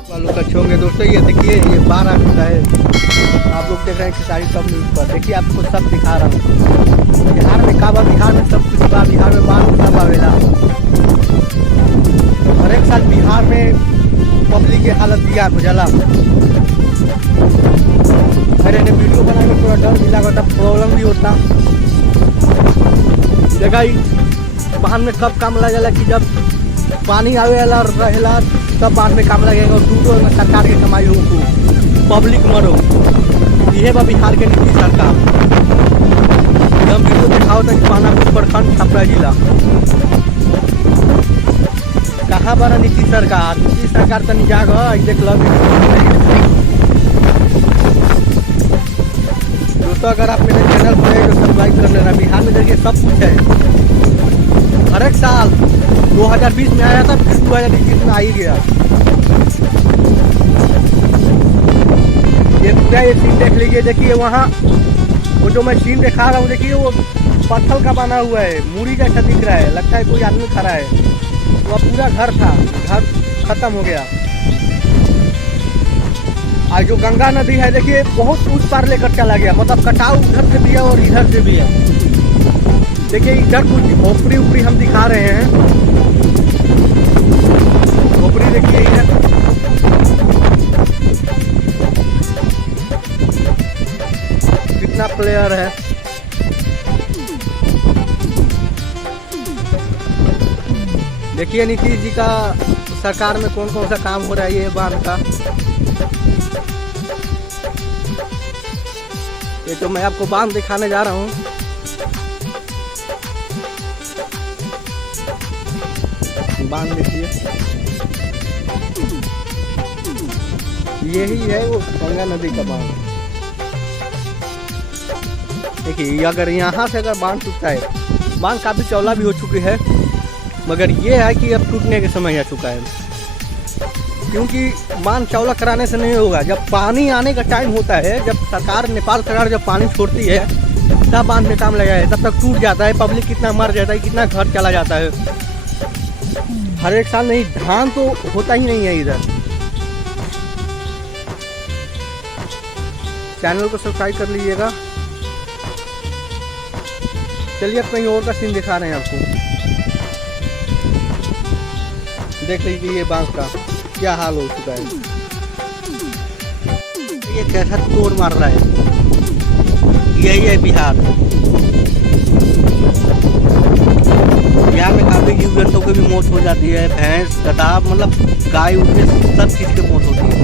वालों का होंगे दोस्तों, ये देखिए ये बाढ़ आ चुका है। आप लोग देख रहे हैं कि सारी सब न्यूज़ पर, देखिए आपको सब दिखा रहा हूँ। बिहार में काबा, बिहार में सब कुछ बा, बिहार में बाढ़ सब आवेला। हर एक साल बिहार में पब्लिक की हालत दिया हो जाला। अरे ने वीडियो बना के थोड़ा डर भी लगा, प्रॉब्लम भी होता। देखा बांध में कब काम लगेला कि जब पानी आवेला रहेला तब बांध में काम लगेगा और टूटो में सरकार के कमाई हो, पब्लिक मरो। ये बा बिहार के नीतीश सरकार। हम वीडियो दिखाओ था कि पानापुर प्रखंड छपरा जिला कहाँ बड़ा नीतीश सरकार। नीतीश सरकार तनी जाग देख लो दोस्तों। अगर आप मेरे चैनल पर है तो सब्सक्राइब कर लेना। बिहार में देखिए सब कुछ है। हर एक साल 2020 में आया था, फिर 2021 में आ ही गया। ये पूरा ये सीन देख लीजिए। देखिए वहाँ वो जो मैं सीन दिखा रहा हूँ, देखिए वो पत्थर का बना हुआ है, मूड़ी जैसा दिख रहा है, लगता है कोई आदमी खड़ा है। वो पूरा घर था, घर खत्म हो गया। और जो गंगा नदी है देखिए बहुत उस पार लेकर चला गया, मतलब कटाव उधर से भी है और इधर से भी है। देखिए इधर कुछ खोपड़ी उपड़ी हम दिखा रहे हैं। खोपड़ी देखिए इधर कितना प्लेयर है। देखिए नीतीश जी का सरकार में कौन कौन सा काम हो रहा है। ये बांध का, ये तो मैं आपको बांध दिखाने जा रहा हूँ। बांध देखिए, यही है वो गंगा नदी का बांध। देखिए अगर यहाँ से अगर बांध टूटता है, बांध काफी चौड़ा भी हो चुकी है, मगर ये है कि अब टूटने के समय आ चुका है। क्योंकि बांध चौड़ा कराने से नहीं होगा। जब पानी आने का टाइम होता है, जब सरकार, नेपाल सरकार जब पानी छोड़ती है तब बांध में काम लगा है, तब तक टूट जाता है। पब्लिक कितना मर जाता है, कितना घर चला जाता है। हर एक साल नहीं, धान तो होता ही नहीं है इधर। चैनल को सब्सक्राइब कर लीजिएगा। चलिए अब कहीं और का सीन दिखा रहे हैं आपको। देख लीजिए ये बांध का क्या हाल हो चुका है। ये कैसा तोड़ मार रहा है। यही है बिहार। बिहार में काफी जीव जंतुओं की भी मौत हो जाती है। भैंस, गधा, मतलब गाय उनके सब चीज की मौत होती है।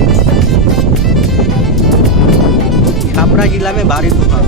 छपरा जिला में भारी तूफान।